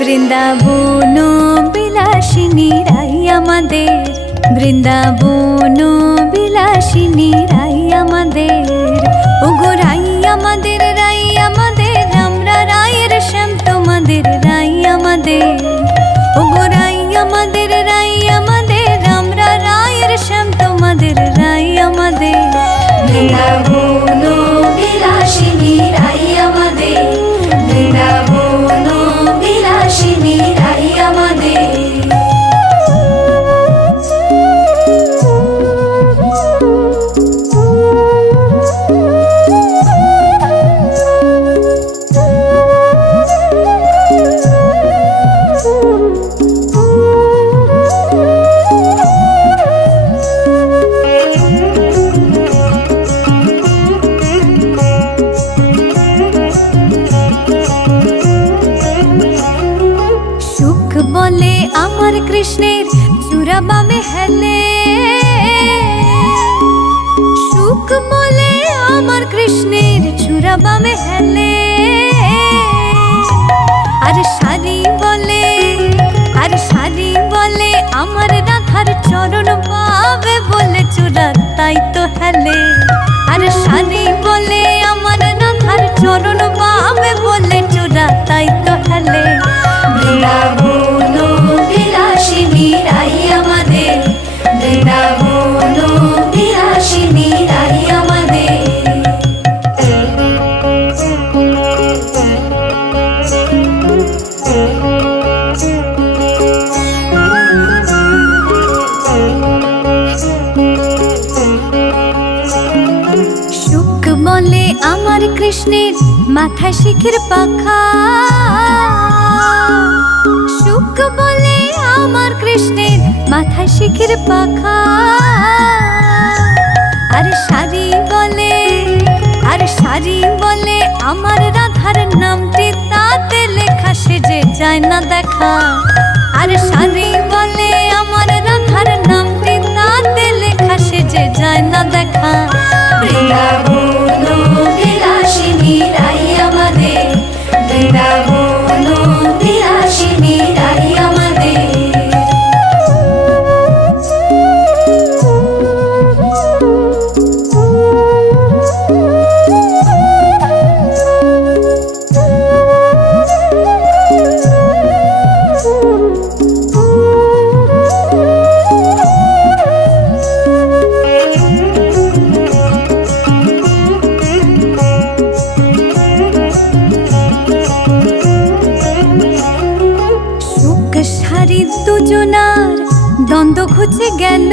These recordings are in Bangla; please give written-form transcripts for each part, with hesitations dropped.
বৃন্দাবন বিলাসিনী রাই আমাদের, বৃন্দাবন বিলাসিনী রাই আমাদের, ওগো রাই আমাদের, রাই আমাদের, আমরা রায়ের শ্যাম তোমাদের রাই আমাদের, ওগো রাই আমাদের, রাই আমাদের, আমরা রায়ের শ্যাম তোমাদের রাই আমাদের। বৃন্দাবন বিলাসিনী রাই আমাদের, বৃন্দাবন বিলাসিনী রাই আমাদের। বলে আমার কৃষ্ণের চূড়া বামে হেলে, সুখ বলে আমার কৃষ্ণের চূড়া বামে হেলে, আর শাড়ি বলে, আর শাড়ি বলে আমার রাধার চরণ পাবে বলে চূড়া তাই তো হেলে, আর শাড়ি বলে আমার রাধার চরণ পাবে বলে চূড়া তাই তো হেলে। বৃন্দাবন বিলাসিনী রাই আমাদের, বৃন্দাবন বিলাসিনী রাই আমাদের। সুখ বলে আমার কৃষ্ণের মাথায় শিখের পাখা, সুখ বলে আমার কৃষ্ণের মাথায় শিখের পাখা, আর শাড়ি বলে, আর শাড়ি বলে আমার রাধার নামটি তাতে লেখা সেজে যায় না দেখা, আর শাড়ি বলে আমার রাধার নামটি তাতে লেখা সেজে যায় না দেখা। বৃন্দাবন বিলাসিনী রাই আমাদের, বৃন্দাবন বিলাসিনী রাই আমাদের। দুজনার দ্বন্দ্ব ঘুচে গেল,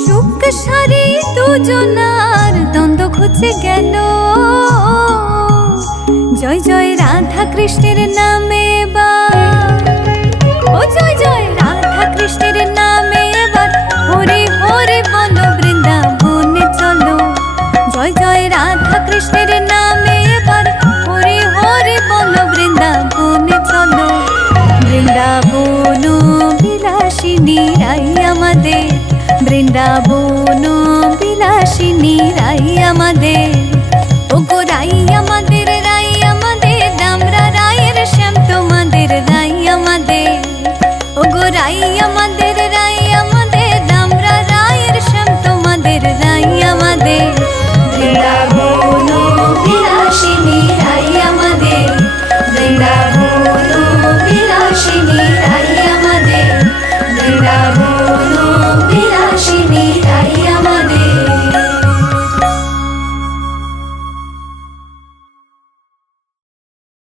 সুখ সারি দুজনার দ্বন্দ্ব ঘুচে গেল, জয় জয় রাধা কৃষ্ণের নামে এবার, ও জয় জয় রাধা কৃষ্ণের নামে এবার, হরে হরে বলো বৃন্দাবনে চলো, জয় জয় রাধা কৃষ্ণের নামে এবার, হরে হরে বলো বৃন্দাবনে চলো। বৃন্দাবন বিলাসিনী রাই আমাদের, বৃন্দাবন বিলাসিনী রাই আমাদের।